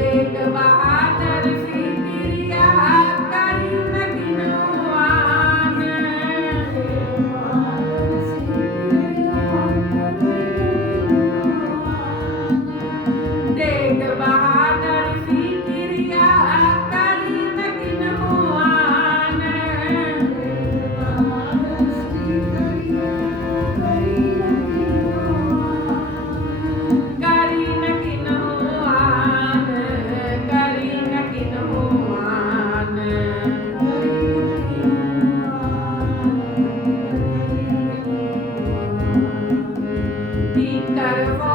take my over.